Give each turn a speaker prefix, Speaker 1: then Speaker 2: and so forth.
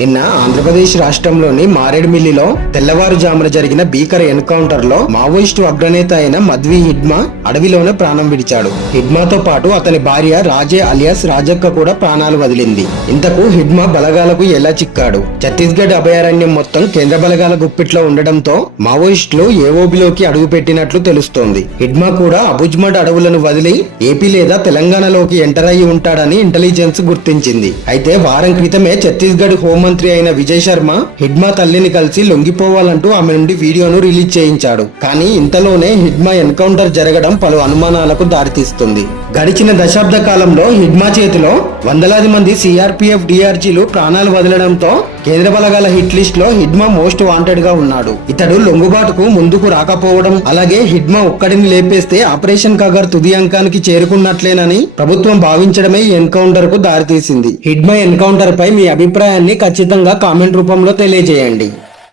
Speaker 1: నిన్న ఆంధ్రప్రదేశ్ రాష్ట్రంలోని మారేడుమిల్లిలో తెల్లవారుజామున జరిగిన భీకర ఎన్కౌంటర్లో మావోయిస్టు అగ్రనేత అయిన మద్వి హిడ్మా అడవిలోనే ప్రాణం విడిచాడు. హిడ్మాతో పాటు అతని భార్య రాజే అలియాస్ రాజక్క కూడా ప్రాణాలు వదిలింది. ఇంతకు హిడ్మా బలగాలకు ఎలా చిక్కాడు? ఛత్తీస్గఢ్ అభయారణ్యం మొత్తం కేంద్ర బలగాల గుప్పిట్లో ఉండడంతో మావోయిస్టులు ఏఓబిలోకి అడుగుపెట్టినట్లు తెలుస్తోంది. హిడ్మా కూడా అబుజ్మడ్ అడవులను వదిలి ఏపీ లేదా తెలంగాణలోకి ఎంటర్ అయి ఉంటాడని ఇంటెలిజెన్స్ గుర్తించింది. అయితే వారం క్రితమే ఛత్తీస్గఢ్ ముఖ్యమంత్రి అయిన విజయ్ శర్మ హిడ్మా తల్లిని కలిసి లొంగిపోవాలంటూ ఆమె నుండి వీడియోను రిలీజ్ చేయించాడు. కానీ ఇంతలోనే హిడ్మా ఎన్కౌంటర్ జరగడం పలు అనుమానాలకు దారితీస్తుంది. గడిచిన దశాబ్ద కాలంలో హిడ్మా చేతిలో వందలాది మంది సిఆర్పిఎఫ్ డిఆర్జీలు ప్రాణాలు వదలడంతో కేంద్ర బలగాల హిట్ లిస్ట్లో హిడ్మా మోస్ట్ వాంటెడ్గా ఉన్నాడు. ఇతడు లొంగుబాటుకు ముందుకు రాకపోవడం అలాగే హిడ్మా ఒక్కడిని లేపేస్తే ఆపరేషన్ కగర్ తుది అంకానికి చేరుకున్నట్లేనని ప్రభుత్వం భావించడమే ఎన్కౌంటర్కు దారితీసింది. హిడ్మా ఎన్కౌంటర్ పై మీ అభిప్రాయాన్ని ఖచ్చితంగా కామెంట్ రూపంలో తెలియజేయండి.